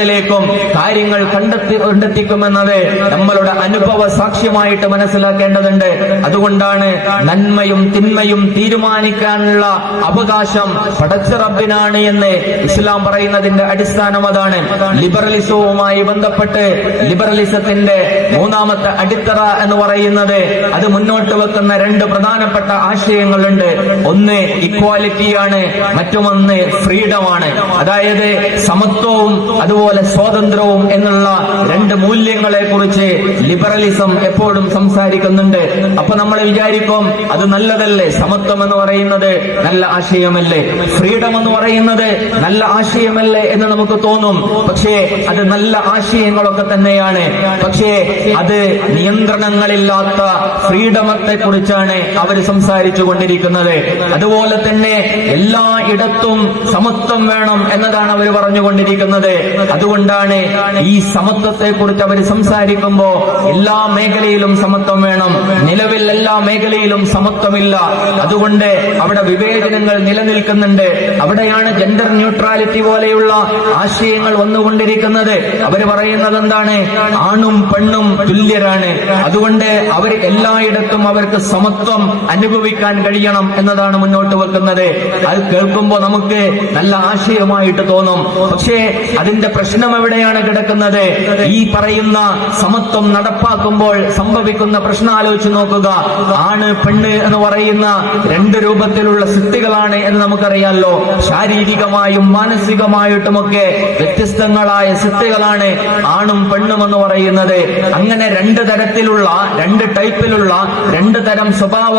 കാര്യങ്ങൾ കണ്ടെത്തി കണ്ടെത്തിക്കുമെന്നത് നമ്മളുടെ അനുഭവ സാക്ഷ്യമായിട്ട് മനസ്സിലാക്കേണ്ടതുണ്ട്. അതുകൊണ്ടാണ് നന്മയും തിന്മയും തീരുമാനിക്കാനുള്ള അവകാശം പടച്ച റബ്ബിനാണ് എന്ന് ഇസ്ലാം പറയുന്നതിന്റെ അടിസ്ഥാനം അതാണ്. ലിബറലിസവുമായി ബന്ധപ്പെട്ട് ലിബറലിസത്തിന്റെ മൂന്നാമത്തെ അടിത്തറ എന്ന് പറയുന്നത് അത് മുന്നോട്ട് വെക്കുന്ന രണ്ട് പ്രധാനപ്പെട്ട ആശയങ്ങളുണ്ട്. ഒന്ന് ഇക്വാലിറ്റിയാണ് മറ്റൊന്ന് ഫ്രീഡമാണ് അതായത് സമത്വവും അതുപോലെ അതുപോലെ സ്വാതന്ത്ര്യവും എന്നുള്ള രണ്ട് മൂല്യങ്ങളെ കുറിച്ച് ലിബറലിസം എപ്പോഴും സംസാരിക്കുന്നുണ്ട്. അപ്പൊ നമ്മൾ വിചാരിക്കും അത് നല്ലതല്ലേ? സമത്വം എന്ന് പറയുന്നത് നല്ല ആശയമല്ലേ? ഫ്രീഡം എന്ന് പറയുന്നത് നല്ല ആശയമല്ലേ എന്ന് നമുക്ക് തോന്നും. പക്ഷേ അത് നല്ല ആശയങ്ങളൊക്കെ തന്നെയാണ്. പക്ഷേ അത് നിയന്ത്രണങ്ങളില്ലാത്ത ഫ്രീഡമത്തെ കുറിച്ചാണ് അവർ സംസാരിച്ചു കൊണ്ടിരിക്കുന്നത്. അതുപോലെ തന്നെ എല്ലായിടത്തും സമത്വം വേണം എന്നതാണ് അവർ പറഞ്ഞുകൊണ്ടിരിക്കുന്നത്. അതുകൊണ്ടാണ് ഈ സമത്വത്തെ കുറിച്ച് അവർ സംസാരിക്കുമ്പോ എല്ലാ മേഖലയിലും സമത്വം വേണം. നിലവിൽ എല്ലാ മേഖലയിലും സമത്വമില്ല. അതുകൊണ്ട് അവിടെ വിവേചനങ്ങൾ നിലനിൽക്കുന്നുണ്ട്. അവിടെയാണ് ജെൻഡർ ന്യൂട്രാലിറ്റി പോലെയുള്ള ആശയങ്ങൾ വന്നുകൊണ്ടിരിക്കുന്നത്. അവർ പറയുന്നത് എന്താണ്? ആണും പെണ്ണും തുല്യരാണ്. അതുകൊണ്ട് അവർ എല്ലായിടത്തും അവർക്ക് സമത്വം അനുഭവിക്കാൻ കഴിയണം എന്നതാണ് മുന്നോട്ട് വെക്കുന്നത്. അത് കേൾക്കുമ്പോൾ നമുക്ക് നല്ല ആശയമായിട്ട് തോന്നും. പക്ഷേ അതിന്റെ പ്രശ്നം എവിടെയാണ് കിടക്കുന്നത്? ഈ പറയുന്ന സമത്വം നടപ്പാക്കുമ്പോൾ സംഭവിക്കുന്ന പ്രശ്നം ആലോചിച്ച് നോക്കുക. ആണ് പെണ്ണ് എന്ന് പറയുന്ന രണ്ട് രൂപത്തിലുള്ള സൃഷ്ടികളാണ് എന്ന് നമുക്കറിയാലോ. ശാരീരികമായും മാനസികമായിട്ടുമൊക്കെ വ്യത്യസ്തങ്ങളായ സൃഷ്ടികളാണ് ആണും പെണ്ണും എന്ന് പറയുന്നത്. അങ്ങനെ രണ്ട് തരത്തിലുള്ള രണ്ട് ടൈപ്പിലുള്ള രണ്ട് തരം സ്വഭാവ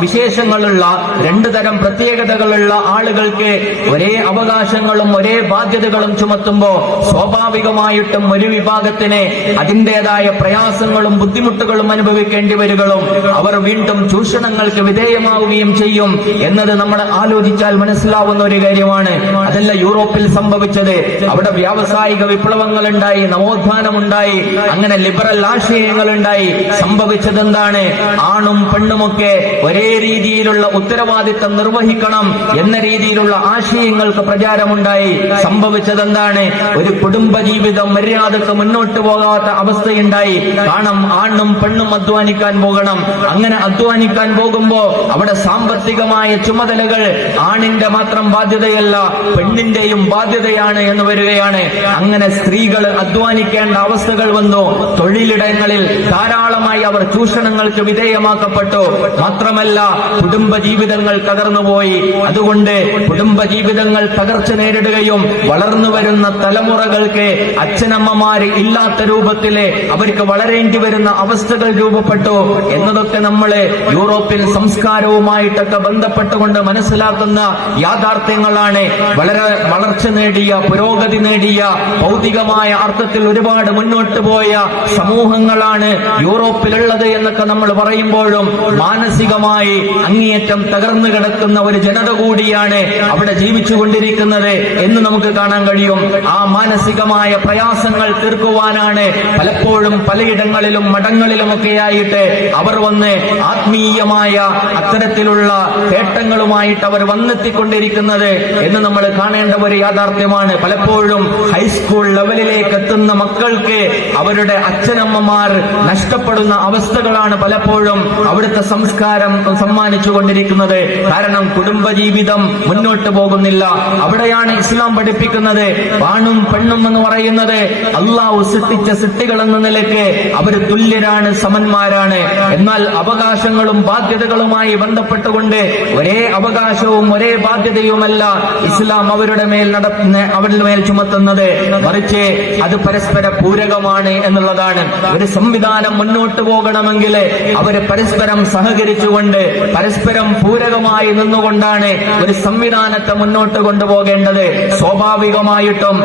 വിശേഷങ്ങളുള്ള രണ്ട് തരം പ്രത്യേകതകളുള്ള ആളുകൾക്ക് ഒരേ അവകാശങ്ങളും ഒരേ ബാധ്യതകളും ചുമത്തുമ്പോ സ്വാഭാവികമായിട്ടും ഒരു വിഭാഗത്തിന് അതിന്റെതായ പ്രയാസങ്ങളും ബുദ്ധിമുട്ടുകളും അനുഭവിക്കേണ്ടി വരികളും അവർ വീണ്ടും ചൂഷണങ്ങൾക്ക് വിധേയമാവുകയും ചെയ്യും എന്നത് നമ്മൾ ആലോചിച്ചാൽ മനസ്സിലാവുന്ന ഒരു കാര്യമാണ്. അതല്ല യൂറോപ്പിൽ സംഭവിച്ചത്. അവിടെ വ്യാവസായിക വിപ്ലവങ്ങൾ ഉണ്ടായി നവോത്ഥാനം ഉണ്ടായി അങ്ങനെ ലിബറൽ ആശയങ്ങൾ ഉണ്ടായി സംഭവിച്ചത് എന്താണ് ആണും പെണ്ണുമൊക്കെ ഒരേ രീതിയിലുള്ള ഉത്തരവാദിത്തം നിർവഹിക്കണം എന്ന രീതിയിലുള്ള ആശയങ്ങൾക്ക് പ്രചാരമുണ്ടായി. സംഭവിച്ചത് എന്താണ് ഒരു കുടുംബജീവിതം മര്യാദയ്ക്ക് മുന്നോട്ട് പോകാത്ത അവസ്ഥയുണ്ടായി. കാരണം ആണും പെണ്ണും അധ്വാനിക്കാൻ പോകണം. അങ്ങനെ അധ്വാനിക്കാൻ പോകുമ്പോ അവിടെ സാമ്പത്തികമായ ചുമതലകൾ ആണിന്റെ മാത്രം ബാധ്യതയല്ല പെണ്ണിന്റെയും ബാധ്യതയാണ് എന്ന് വരികയാണ്. അങ്ങനെ സ്ത്രീകൾ അധ്വാനിക്കേണ്ട അവസ്ഥകൾ വന്നു. തൊഴിലിടങ്ങളിൽ ധാരാളമായി അവർ ചൂഷണങ്ങൾക്ക് വിധേയമാക്കപ്പെട്ടു. മാത്രമല്ല കുടുംബ ജീവിതങ്ങൾ തകർന്നുപോയി. അതുകൊണ്ട് കുടുംബ ജീവിതങ്ങൾ തകർച്ച നേരിടുകയും വളർന്നു വരുന്ന തലമുറകൾക്ക് അച്ഛനമ്മമാര് ഇല്ലാത്ത രൂപത്തിൽ അവർക്ക് വളരേണ്ടി വരുന്ന അവസ്ഥകൾ രൂപപ്പെട്ടു എന്നതൊക്കെ നമ്മൾ യൂറോപ്യൻ സംസ്കാരവുമായിട്ടൊക്കെ ബന്ധപ്പെട്ടുകൊണ്ട് മനസ്സിലാക്കുന്ന യാഥാർത്ഥ്യങ്ങളാണ്. വളരെ വളർച്ച നേടിയ പുരോഗതി നേടിയ ഭൗതികമായ അർത്ഥത്തിൽ ഒരുപാട് മുന്നോട്ട് പോയ സമൂഹങ്ങളാണ് യൂറോപ്പിലുള്ളത് എന്നൊക്കെ നമ്മൾ പറയുമ്പോഴും മാനസികമായി അങ്ങേയറ്റം തകർന്നു കിടക്കുന്ന ഒരു ജനത കൂടിയാണ് അവിടെ ജീവിച്ചുകൊണ്ടിരിക്കുന്നത് എന്ന് നമുക്ക് കാണാൻ കഴിയും. ആ മാനസികമായ പ്രയാസങ്ങൾ തീർക്കുവാനാണ് പലപ്പോഴും പലയിടങ്ങളിലും മഠങ്ങളിലുമൊക്കെയായിട്ട് അവർ വന്ന് ആത്മീയമായ അത്തരത്തിലുള്ള നേട്ടങ്ങളുമായിട്ട് അവർ വന്നെത്തിക്കൊണ്ടിരിക്കുന്നത് എന്ന് നമ്മൾ കാണേണ്ട ഒരു യാഥാർത്ഥ്യമാണ്. പലപ്പോഴും ഹൈസ്കൂൾ ലെവലിലേക്ക് എത്തുന്ന മക്കൾക്ക് അവരുടെ അച്ഛനമ്മമാർ നഷ്ടപ്പെടുന്ന അവസ്ഥകളാണ് പലപ്പോഴും അവിടുത്തെ സംസ്കാരം സമ്മാനിച്ചു കൊണ്ടിരിക്കുന്നത്. കാരണം കുടുംബജീവിതം മുന്നോട്ട് പോകുന്നില്ല. അവിടെയാണ് ഇസ്ലാം പഠിപ്പിക്കുന്നത്. ആണും പെണ്ണും എന്ന് പറയുന്നത് അള്ളാഹു സൃഷ്ടിച്ച സൃഷ്ടികൾ എന്ന നിലയ്ക്ക് അവർ തുല്യരാണ് സമന്മാരാണ്. എന്നാൽ അവകാശങ്ങളും ബാധ്യതകളുമായി ബന്ധപ്പെട്ടുകൊണ്ട് ഒരേ അവകാശവും ഒരേ ബാധ്യതയുമല്ല ഇസ്ലാം അവരുടെ മേൽ നടത്തുന്ന അവരുടെ മേൽ ചുമത്തുന്നത്. മറിച്ച് അത് പരസ്പര പൂരകമാണ് എന്നുള്ളതാണ്. ഒരു സംവിധാനം മുന്നോട്ട് പോകണമെങ്കിൽ അവർ പരസ്പരം സഹകരിച്ചുകൊണ്ട് പരസ്പരം പൂരകമായി നിന്നുകൊണ്ടാണ് ഒരു സംവിധാനത്തെ മുന്നോട്ട് കൊണ്ടുപോകേണ്ടത്. സ്വാഭാവികമായിട്ടും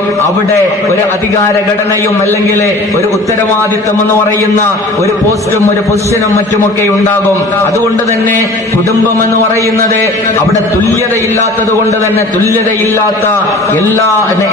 അവിടെ ഒരു അധികാര ഘടനയും അല്ലെങ്കിൽ ഒരു ഉത്തരവാദിത്വം എന്ന് പറയുന്ന ഒരു പോസ്റ്റും ഒരു പൊസിഷനും മറ്റുമൊക്കെ ഉണ്ടാകും. അതുകൊണ്ട് തന്നെ കുടുംബം എന്ന് പറയുന്നത് അവിടെ തുല്യതയില്ലാത്തത് കൊണ്ട് തന്നെ തുല്യതയില്ലാത്ത എല്ലാ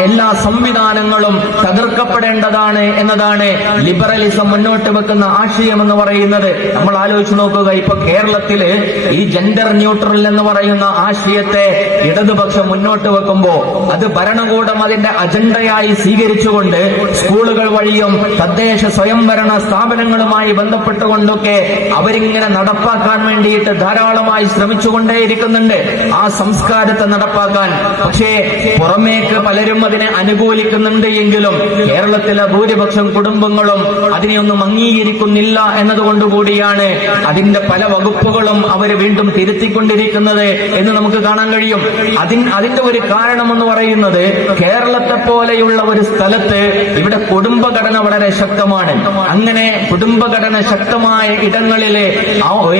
എല്ലാ സംവിധാനങ്ങളും തകർക്കപ്പെടേണ്ടതാണ് എന്നതാണ് ലിബറലിസം മുന്നോട്ട് വെക്കുന്ന ആശയം എന്ന് പറയുന്നത്. നമ്മൾ ആലോചിച്ച് നോക്കുക ഇപ്പൊ കേരളത്തിൽ ഈ ജെൻഡർ ന്യൂട്രൽ എന്ന് പറയുന്ന ആശയത്തെ ഇടതുപക്ഷം മുന്നോട്ട് വെക്കുമ്പോ അത് ഭരണകൂടം അതിന്റെ അജണ്ടയായി സ്വീകരിച്ചുകൊണ്ട് സ്കൂളുകൾ വഴിയും തദ്ദേശ സ്വയംഭരണ സ്ഥാപനങ്ങളുമായി ബന്ധപ്പെട്ടുകൊണ്ടൊക്കെ അവരിങ്ങനെ നടപ്പാക്കാൻ വേണ്ടിയിട്ട് ധാരാളമായി ശ്രമിച്ചുകൊണ്ടേയിരിക്കുന്നുണ്ട് ആ സംസ്കാരത്തെ നടപ്പാക്കാൻ. പക്ഷേ പുറമേക്ക് പലരും അതിനെ അനുകൂലിക്കുന്നുണ്ട് എങ്കിലും കേരളത്തിലെ ഭൂരിപക്ഷം കുടുംബങ്ങളും അതിനെയൊന്നും അംഗീകരിക്കുന്നില്ല എന്നതുകൊണ്ടുകൂടിയാണ് അതിന്റെ പല വകുപ്പുകളും അവർ വീണ്ടും തിരുത്തിക്കൊണ്ടിരിക്കുന്നത് എന്ന് നമുക്ക് കാണാൻ കഴിയും. അതിൻ അതിന്റെ ഒരു കാരണം എന്ന് പറയുന്നത് കേരളത്തെ പോലെയുള്ള പോലെയുള്ള ഒരു സ്ഥലത്ത് ഇവിടെ കുടുംബഘടന വളരെ ശക്തമാണ്. അങ്ങനെ കുടുംബഘടന ശക്തമായ ഇടങ്ങളിലെ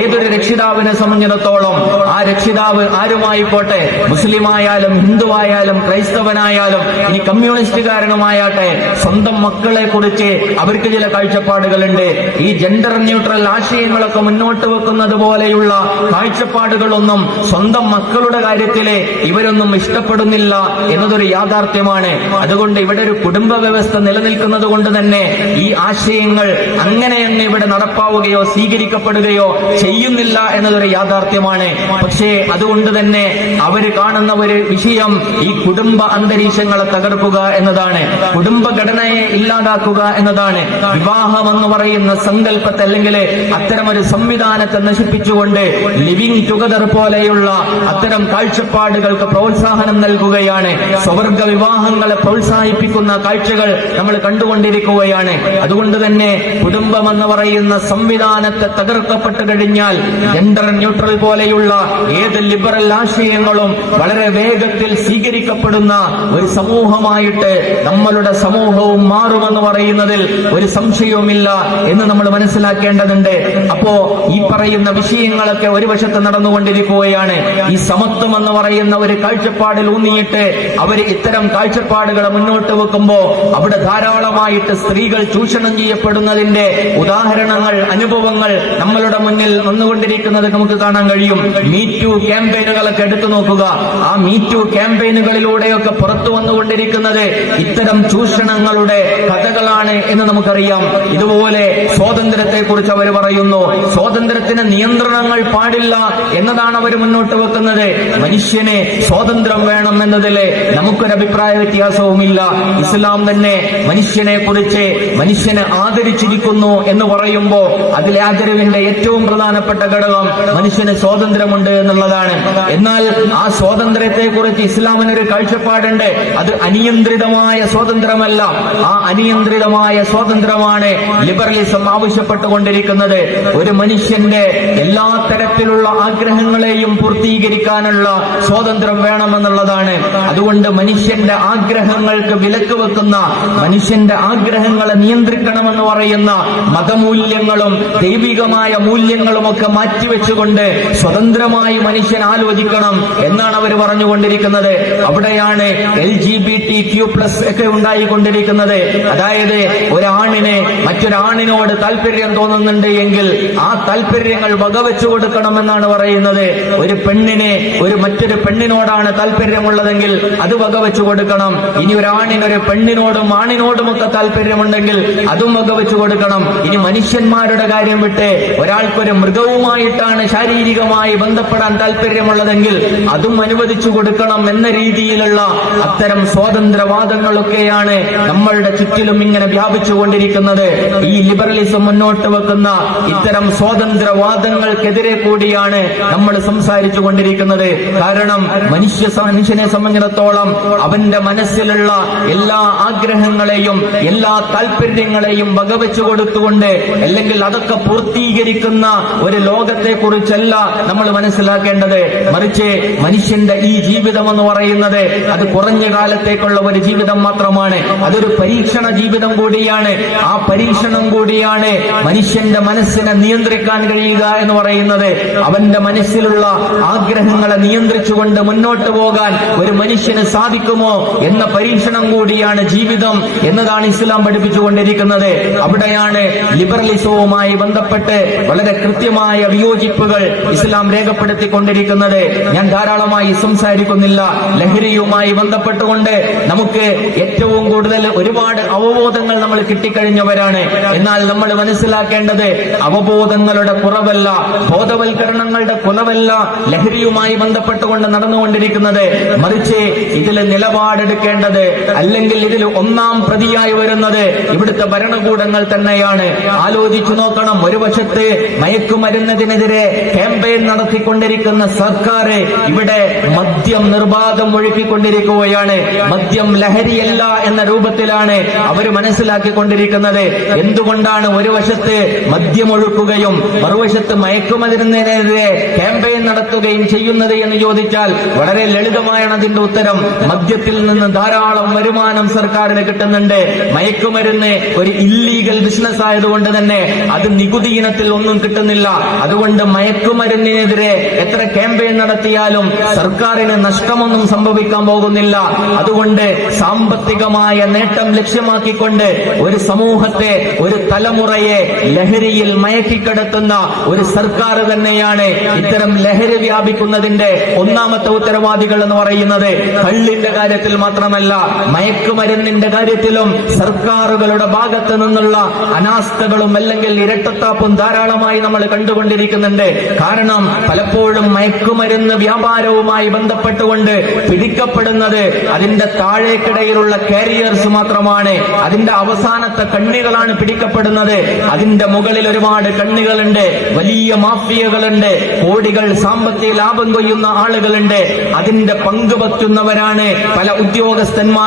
ഏതൊരു രക്ഷിതാവിനെ സംബന്ധിച്ചിടത്തോളം ആ രക്ഷിതാവ് ആരുമായിക്കോട്ടെ മുസ്ലിം ആയാലും ഹിന്ദു ആയാലും ക്രൈസ്തവനായാലും ഇനി കമ്മ്യൂണിസ്റ്റുകാരനുമായാട്ടെ സ്വന്തം മക്കളെ കുറിച്ച് അവർക്ക് ചില കാഴ്ചപ്പാടുകളുണ്ട്. ഈ ജെൻഡർ ന്യൂട്രൽ ആശയങ്ങളൊക്കെ മുന്നോട്ട് വെക്കുന്നത് പോലെയുള്ള കാഴ്ചപ്പാടുകളൊന്നും സ്വന്തം മക്കളുടെ കാര്യത്തിലെ ഇവരൊന്നും ഇഷ്ടപ്പെടുന്നില്ല എന്നതൊരു യാഥാർത്ഥ്യമാണ്. അതുകൊണ്ട് ഇവിടെ ഒരു കുടുംബ വ്യവസ്ഥ നിലനിൽക്കുന്നത് കൊണ്ട് തന്നെ ഈ ആശയങ്ങൾ അങ്ങനെ അങ്ങ് ഇവിടെ നടപ്പാവുകയോ സ്വീകരിക്കപ്പെടുകയോ ചെയ്യുന്നില്ല എന്നതൊരു യാഥാർത്ഥ്യമാണ്. പക്ഷേ അതുകൊണ്ട് തന്നെ അവർ കാണുന്ന ഒരു വിഷയം ഈ കുടുംബ അന്തരീക്ഷങ്ങളെ തകർക്കുക എന്നതാണ്. കുടുംബഘടനയെ ഇല്ലാതാക്കുക എന്നതാണ്. വിവാഹം എന്ന് പറയുന്ന സങ്കല്പത്തെ അല്ലെങ്കിൽ അത്തരമൊരു സംവിധാനത്തെ നശിപ്പിച്ചുകൊണ്ട് ലിവിംഗ് ടുഗദർ പോലെയുള്ള അത്തരം കാഴ്ചപ്പാടുകൾക്ക് പ്രോത്സാഹനം നൽകുകയാണ്. സ്വവർഗ വിവാഹങ്ങളെ പ്രോത്സാഹിപ്പിക്കുന്ന കാഴ്ചകൾ നമ്മൾ കണ്ടുകൊണ്ടിരിക്കുകയാണ്. അതുകൊണ്ട് തന്നെ കുടുംബം എന്ന് പറയുന്ന സംവിധാനത്തെ തകർക്കപ്പെട്ട് കഴിഞ്ഞാൽ ജെൻഡർ ന്യൂട്രൽ പോലെയുള്ള ഏത് ലിബറൽ ആശയങ്ങളും വളരെ വേഗത്തിൽ സ്വീകരിക്കപ്പെടുന്ന ഒരു സമൂഹമായിട്ട് നമ്മളുടെ സമൂഹവും മാറുമെന്ന് പറയുന്നതിൽ ഒരു സംശയവുമില്ല എന്ന് നമ്മൾ മനസ്സിലാക്കേണ്ടതുണ്ട്. അപ്പോ ഈ പറയുന്ന വിഷയങ്ങളൊക്കെ ഒരു വശത്ത് നടന്നുകൊണ്ടിരിക്കുകയാണ്. ഈ സമത്വം എന്ന് പറയുന്ന ഒരു കാഴ്ചപ്പാടിൽ ഊന്നിയിട്ട് അവർ ഇത്തരം കാഴ്ചപ്പാടുകളെ മുന്നോട്ട് വെക്കുമ്പോ അവിടെ ധാരാളമായിട്ട് സ്ത്രീകൾ ചൂഷണം ചെയ്യപ്പെടുന്നതിന്റെ ഉദാഹരണങ്ങൾ അനുഭവങ്ങൾ നമ്മളുടെ മുന്നിൽ വന്നുകൊണ്ടിരിക്കുന്നത് നമുക്ക് കാണാൻ കഴിയും. മീ ടു ക്യാമ്പയിനുകളൊക്കെ എടുത്തു നോക്കുക. ആ മീ ടു ക്യാമ്പയിനുകളിലൂടെയൊക്കെ പുറത്തു വന്നുകൊണ്ടിരിക്കുന്നത് ഇത്തരം ചൂഷണങ്ങളുടെ കഥകളാണ് എന്ന് നമുക്കറിയാം. ഇതുപോലെ സ്വാതന്ത്ര്യത്തെക്കുറിച്ച് അവർ പറയുന്നു. സ്വാതന്ത്ര്യത്തിന് നിയന്ത്രണങ്ങൾ പാടില്ല എന്നതാണ് അവർ മുന്നോട്ട് വെക്കുന്നത്. മനുഷ്യനെ സ്വാതന്ത്ര്യം വേണം എന്നതിലെ നമുക്കൊരു അഭിപ്രായ വ്യത്യാസവുമില്ല. ഇസ്ലാം തന്നെ മനുഷ്യനെ കുറിച്ച് മനുഷ്യനെ ആദരിച്ചിരിക്കുന്നു എന്ന് പറയുമ്പോ അതിലെ ആദരവിന്റെ ഏറ്റവും പ്രധാനപ്പെട്ട ഘടകം മനുഷ്യന് സ്വാതന്ത്ര്യമുണ്ട് എന്നുള്ളതാണ്. എന്നാൽ ആ സ്വാതന്ത്ര്യത്തെ കുറിച്ച് ഇസ്ലാമിനൊരു കാഴ്ചപ്പാടുണ്ട്. അത് അനിയന്ത്രിതമായ സ്വാതന്ത്ര്യമല്ല. ആ അനിയന്ത്രിതമായ സ്വാതന്ത്ര്യമാണ് ലിബറലിസം ആവശ്യപ്പെട്ടുകൊണ്ടിരിക്കുന്നത്. ഒരു മനുഷ്യന്റെ എല്ലാ തരത്തിലുള്ള ആഗ്രഹങ്ങളെയും പൂർത്തീകരിക്കാനുള്ള സ്വാതന്ത്ര്യം വേണമെന്നുള്ളതാണ്. അതുകൊണ്ട് മനുഷ്യന്റെ ആഗ്രഹങ്ങൾക്ക് വിലക്ക് വെക്കുന്ന മനുഷ്യന്റെ ആഗ്രഹങ്ങളെ നിയന്ത്രിക്കണമെന്ന് പറയുന്ന മതമൂല്യങ്ങളും ദൈവികമായ മൂല്യങ്ങളും ഒക്കെ മാറ്റിവെച്ചുകൊണ്ട് സ്വതന്ത്രമായി മനുഷ്യൻ ആലോചിക്കണം എന്നാണ് അവർ പറഞ്ഞുകൊണ്ടിരിക്കുന്നത്. അവിടെയാണ് L G B T Q plus ഒക്കെ ഉണ്ടായിക്കൊണ്ടിരിക്കുന്നത്. അതായത് ഒരാണിന് മറ്റൊരാണിനോട് താല്പര്യം തോന്നുന്നുണ്ട് എങ്കിൽ ആ താല്പര്യങ്ങൾ വകവെച്ചു കൊടുക്കണമെന്നാണ് പറയുന്നത്. ഒരു പെണ്ണിനെ ഒരു മറ്റൊരു പെണ്ണിനോടാണ് താല്പര്യമുള്ളതെങ്കിൽ അത് വകവെച്ചു കൊടുക്കണം. ഇനി ഒരാണിന് ഒരു പെണ്ണിനോടും ആണിനോടുമൊക്കെ താല്പര്യമുണ്ടെങ്കിൽ അതും ഒക്കെ വെച്ചു കൊടുക്കണം. ഇനി മനുഷ്യന്മാരുടെ കാര്യം വിട്ട് ഒരാൾക്കൊരു മൃഗവുമായിട്ടാണ് ശാരീരികമായി ബന്ധപ്പെടാൻ താല്പര്യമുള്ളതെങ്കിൽ അതും അനുവദിച്ചു കൊടുക്കണം എന്ന രീതിയിലുള്ള അത്തരം സ്വാതന്ത്ര്യവാദങ്ങളൊക്കെയാണ് നമ്മളുടെ ചുറ്റിലും ഇങ്ങനെ വ്യാപിച്ചുകൊണ്ടിരിക്കുന്നത് ഈ ലിബറലിസം മുന്നോട്ട് വെക്കുന്ന ഇത്തരം സ്വാതന്ത്ര്യവാദങ്ങൾക്കെതിരെ കൂടിയാണ് നമ്മൾ സംസാരിച്ചു കൊണ്ടിരിക്കുന്നത്. കാരണം മനുഷ്യ മനുഷ്യനെ സംബന്ധിച്ചിടത്തോളം അവന്റെ മനസ്സിലുള്ള എല്ലാ ആഗ്രഹങ്ങളെയും എല്ലാ താല്പര്യങ്ങളെയും വകവെച്ചു കൊടുത്തുകൊണ്ട് അല്ലെങ്കിൽ അതൊക്കെ പൂർത്തീകരിക്കുന്ന ഒരു ലോകത്തെ കുറിച്ചല്ല നമ്മൾ മനസ്സിലാക്കേണ്ടത്. മറിച്ച് മനുഷ്യന്റെ ഈ ജീവിതം എന്ന് പറയുന്നത് അത് കുറഞ്ഞ കാലത്തേക്കുള്ള ഒരു ജീവിതം മാത്രമാണ്. അതൊരു പരീക്ഷണ ജീവിതം കൂടിയാണ്. ആ പരീക്ഷണം കൂടിയാണ് മനുഷ്യന്റെ മനസ്സിനെ നിയന്ത്രിക്കാൻ കഴിയുക എന്ന് പറയുന്നത്. അവന്റെ മനസ്സിലുള്ള ആഗ്രഹങ്ങളെ നിയന്ത്രിച്ചുകൊണ്ട് മുന്നോട്ട് പോകാൻ ഒരു മനുഷ്യന് സാധിക്കുമോ എന്ന പരീക്ഷണം കൂടിയാണ് ജീവിതം എന്നതാണ് ഇസ്ലാം പഠിപ്പിച്ചുകൊണ്ടിരിക്കുന്നത്. അവിടെയാണ് ലിബറലിസവുമായി ബന്ധപ്പെട്ട് വളരെ കൃത്യമായ വിയോജിപ്പുകൾ ഇസ്ലാം രേഖപ്പെടുത്തിക്കൊണ്ടിരിക്കുന്നത്. ഞാൻ ധാരാളമായി സംസാരിക്കുന്നില്ല. ലഹരിയുമായി ബന്ധപ്പെട്ടുകൊണ്ട് നമുക്ക് ഏറ്റവും കൂടുതൽ ഒരുപാട് അവബോധങ്ങൾ നമ്മൾ കിട്ടിക്കഴിഞ്ഞവരാണ്. എന്നാൽ നമ്മൾ മനസ്സിലാക്കേണ്ടത് അവബോധങ്ങളുടെ കുറവല്ല ബോധവൽക്കരണങ്ങളുടെ കുറവല്ല ലഹരിയുമായി ബന്ധപ്പെട്ടുകൊണ്ട് നടന്നുകൊണ്ടിരിക്കുന്നത്. മറിച്ച് ഇതിൽ നിലപാടെടുക്കേണ്ടത് അല്ലെങ്കിൽ ഇതിൽ ഒന്നാം പ്രതിയായി വരുന്നത് ഇവിടുത്തെ ഭരണകൂടങ്ങൾ തന്നെയാണ്. ആലോചിച്ചു നോക്കണം. ഒരു വശത്ത് മയക്കുമരുന്നതിനെതിരെ ക്യാമ്പയിൻ നടത്തിക്കൊണ്ടിരിക്കുന്ന സർക്കാർ ഇവിടെ മദ്യം നിർബാധം ഒഴുക്കിക്കൊണ്ടിരിക്കുകയാണ്. മദ്യം ലഹരിയല്ല എന്ന രൂപത്തിലാണ് അവർ മനസ്സിലാക്കിക്കൊണ്ടിരിക്കുന്നത്. എന്തുകൊണ്ടാണ് ഒരു വശത്ത് വശത്ത് മദ്യമൊഴുക്കുകയും മറുവശത്ത് മയക്കുമരുന്നതിനെതിരെ ക്യാമ്പയിൻ നടത്തുകയും ചെയ്യുന്നത് എന്ന് ചോദിച്ചാൽ വളരെ ലളിതമായാണ് അതിന്റെ ഉത്തരം. മദ്യത്തിൽ നിന്ന് ധാരാളം വരുമാനം സർക്കാരിന് കിട്ടുന്നുണ്ട്. മയക്കുമരുന്ന് ഒരു ഇല്ലീഗൽ ബിസിനസ് ആയതുകൊണ്ട് തന്നെ അത് നികുതി ഇനത്തിൽ ഒന്നും കിട്ടുന്നില്ല. അതുകൊണ്ട് മയക്കുമരുന്നിനെതിരെ എത്ര ക്യാമ്പയിൻ നടത്തിയാലും സർക്കാരിന് നഷ്ടമൊന്നും സംഭവിക്കാൻ പോകുന്നില്ല. അതുകൊണ്ട് സാമ്പത്തികമായ നേട്ടം ലക്ഷ്യമാക്കിക്കൊണ്ട് ഒരു സമൂഹത്തെ ഒരു തലമുറയെ ലഹരിയിൽ മയക്കിക്കിടത്തുന്ന ഒരു സർക്കാർ തന്നെയാണ് ഇത്തരം ലഹരി വ്യാപിക്കുന്നതിന്റെ ഒന്നാമത്തെ ഉത്തരവാദികൾ എന്ന് പറയുന്നത്. കള്ളിന്റെ കാര്യത്തിൽ മാത്രമല്ല മയക്കുമരുന്നിന്റെ കാര്യത്തിലും സർക്കാരുകളുടെ ഭാഗത്ത് നിന്നുള്ള അനാസ്ഥകളും അല്ലെങ്കിൽ ഇരട്ടത്താപ്പും ധാരാളമായി നമ്മൾ കണ്ടുകൊണ്ടിരിക്കുന്നുണ്ട്. കാരണം പലപ്പോഴും മയക്കുമരുന്ന് വ്യാപാരവുമായി ബന്ധപ്പെട്ടുകൊണ്ട് പിടിക്കപ്പെടുന്നത് അതിന്റെ താഴേക്കിടയിലുള്ള കാരിയേഴ്സ് മാത്രമാണ്. അതിന്റെ അവസാനത്തെ കണ്ണികളാണ് പിടിക്കപ്പെടുന്നത്. അതിന്റെ മുകളിൽ ഒരുപാട് കണ്ണികളുണ്ട്. വലിയ മാഫിയകളുണ്ട്. കോടികൾ സാമ്പത്തിക ലാഭം കൊയ്യുന്ന ആളുകളുണ്ട്. അതിന്റെ പങ്കുവയ്ക്കുന്നവരാണ് പല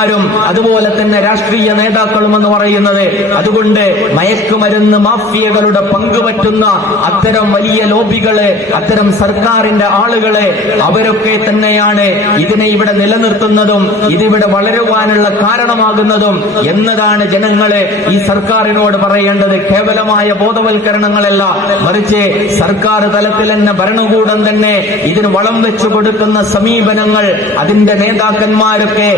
ഉദ്യോഗസ്ഥന്മാരും അതുപോലെ തന്നെ രാഷ്ട്രീയ നേതാക്കളും എന്ന് പറയുന്നത്. അതുകൊണ്ട് മയക്കുമരുന്ന് മാഫിയകളുടെ പങ്കുപറ്റുന്ന അത്തരം വലിയ ലോബികളെ അത്തരം സർക്കാരിന്റെ ആളുകളെ അവരൊക്കെ തന്നെയാണ് ഇതിനെ ഇവിടെ നിലനിർത്തുന്നതും ഇതിവിടെ വളരുവാനുള്ള കാരണമാകുന്നതും എന്നതാണ് ജനങ്ങളെ ഈ സർക്കാരിനോട് പറയേണ്ടത്. കേവലമായ ബോധവൽക്കരണങ്ങളല്ല മറിച്ച് സർക്കാർ തലത്തിൽ തന്നെ ഭരണകൂടം തന്നെ ഇതിന് വളം വെച്ചു കൊടുക്കുന്ന സമീപനങ്ങൾ അതിന്റെ നേതാക്കന്മാരൊക്കെ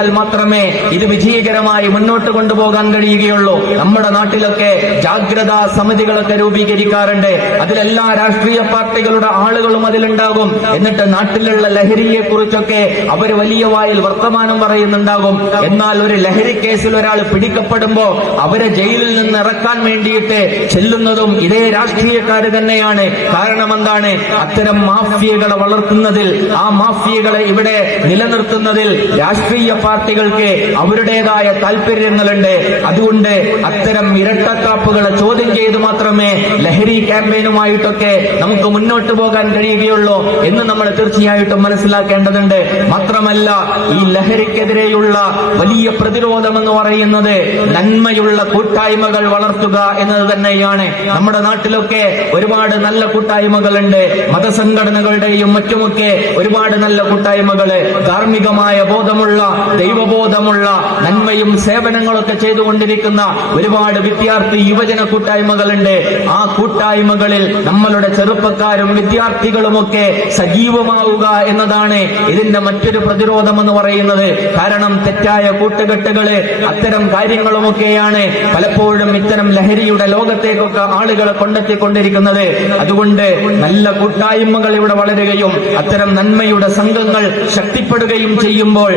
തിരുത്തിയാൽ മാത്രമേ ഇത് വിജയകരമായി മുന്നോട്ട് കൊണ്ടുപോകാൻ കഴിയുകയുള്ളൂ. നമ്മുടെ നാട്ടിലൊക്കെ ജാഗ്രതാ സമിതികളൊക്കെ രൂപീകരിക്കാറുണ്ട്. അതിലെല്ലാ രാഷ്ട്രീയ പാർട്ടികളുടെ ആളുകളും അതിലുണ്ടാകും. എന്നിട്ട് നാട്ടിലുള്ള ലഹരിയെ കുറിച്ചൊക്കെ അവർ വലിയ വായിൽ വർത്തമാനം പറയുന്നുണ്ടാകും. എന്നാൽ ഒരു ലഹരി കേസിൽ ഒരാൾ പിടിക്കപ്പെടുമ്പോ അവരെ ജയിലിൽ നിന്ന് ഇറക്കാൻ വേണ്ടിയിട്ട് ചെല്ലുന്നതും ഇതേ രാഷ്ട്രീയക്കാർ തന്നെയാണ്. കാരണം എന്താണ്? അത്തരം മാഫിയകളെ വളർത്തുന്നതിൽ ആ മാഫിയകളെ ഇവിടെ നിലനിർത്തുന്നതിൽ രാഷ്ട്രീയ പാർട്ടികൾക്ക് അവരുടേതായ താല്പര്യങ്ങളുണ്ട് അതുകൊണ്ട് അത്തരം ഇരട്ടത്താപ്പുകളെ ചോദ്യം ചെയ്ത് മാത്രമേ ലഹരി ക്യാമ്പയിനുമായിട്ടൊക്കെ നമുക്ക് മുന്നോട്ട് പോകാൻ കഴിയുകയുള്ളൂ എന്ന് നമ്മൾ തീർച്ചയായിട്ടും മനസ്സിലാക്കേണ്ടതുണ്ട്. മാത്രമല്ല ഈ ലഹരിക്കെതിരെയുള്ള വലിയ പ്രതിരോധം എന്ന് പറയുന്നത് നന്മയുള്ള കൂട്ടായ്മകൾ വളർത്തുക എന്നത് തന്നെയാണ്. നമ്മുടെ നാട്ടിലൊക്കെ ഒരുപാട് നല്ല കൂട്ടായ്മകളുണ്ട്. മതസംഘടനകളുടെയും മറ്റുമൊക്കെ ഒരുപാട് നല്ല കൂട്ടായ്മകൾ. ധാർമ്മികമായ ബോധമുള്ള ദൈവബോധമുള്ള നന്മയും സേവനങ്ങളൊക്കെ ചെയ്തുകൊണ്ടിരിക്കുന്ന ഒരുപാട് വിദ്യാർത്ഥി യുവജന കൂട്ടായ്മകളുണ്ട്. ആ കൂട്ടായ്മകളിൽ നമ്മളുടെ ചെറുപ്പക്കാരും വിദ്യാർത്ഥികളുമൊക്കെ സജീവമാവുക എന്നതാണ് ഇതിന്റെ മറ്റൊരു പ്രതിരോധം എന്ന് പറയുന്നത്. കാരണം തെറ്റായ കൂട്ടുകെട്ടുകൾ അത്തരം കാര്യങ്ങളുമൊക്കെയാണ് പലപ്പോഴും ഇത്തരം ലഹരിയുടെ ലോകത്തേക്കൊക്കെ ആളുകളെ കൊണ്ടെത്തിക്കൊണ്ടിരിക്കുന്നത്. അതുകൊണ്ട് നല്ല കൂട്ടായ്മകൾ ഇവിടെ വളരുകയും അത്തരം നന്മയുടെ സംഘങ്ങൾ ശക്തിപ്പെടുകയും ചെയ്യുമ്പോൾ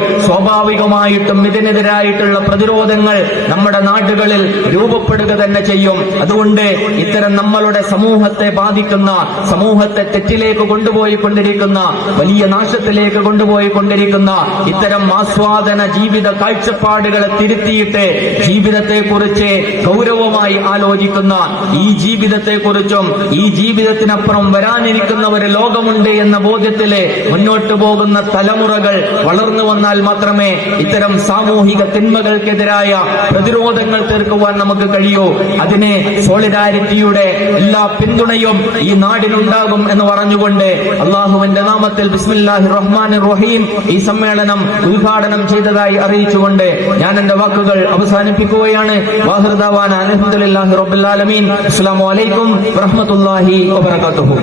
സ്വാഭാവികമായിട്ടും ഇതിനെതിരായിട്ടുള്ള പ്രതിരോധങ്ങൾ നമ്മുടെ നാടുകളിൽ രൂപപ്പെടുക തന്നെ ചെയ്യും. അതുകൊണ്ട് ഇത്തരം നമ്മളുടെ സമൂഹത്തെ ബാധിക്കുന്ന സമൂഹത്തെ തെറ്റിലേക്ക് കൊണ്ടുപോയി കൊണ്ടിരിക്കുന്ന വലിയ നാശത്തിലേക്ക് കൊണ്ടുപോയി കൊണ്ടിരിക്കുന്ന ഇത്തരം ആസ്വാദന ജീവിത കാഴ്ചപ്പാടുകളെ തിരുത്തിയിട്ട് ജീവിതത്തെ കുറിച്ച് ഗൗരവമായി ആലോചിക്കുന്ന ഈ ജീവിതത്തെ കുറിച്ചും ഈ ജീവിതത്തിനപ്പുറം വരാനിരിക്കുന്ന ഒരു ലോകമുണ്ട് എന്ന ബോധ്യത്തിലെ മുന്നോട്ടു പോകുന്ന തലമുറകൾ വളർന്നു വന്നാൽ മാത്രമേ ഇത്തരം സാമൂഹിക തിന്മകൾക്കെതിരായ പ്രതിരോധങ്ങൾ തീർക്കുവാൻ നമുക്ക് കഴിയൂ? അതിനെ സോളിഡാരിറ്റിയുടെ എല്ലാ പിന്തുണയും ഈ നാടിനുണ്ടാകും എന്ന് പറഞ്ഞുകൊണ്ട് അള്ളാഹുവിന്റെ നാമത്തിൽ ബിസ്മില്ലാഹി റഹ്മാൻ റഹീം ഈ സമ്മേളനം ഉദ്ഘാടനം ചെയ്തതായി അറിയിച്ചുകൊണ്ട് ഞാൻ എന്റെ വാക്കുകൾ അവസാനിപ്പിക്കുകയാണ്. വാഹൃദാവാൻ അലഹമുല്ലാഹി റബുല്ലാലമീൻ ആലമീൻ. അസ്സലാമു അലൈക്കും വറഹ്മത്തുള്ളാഹി വബറകാതുഹു.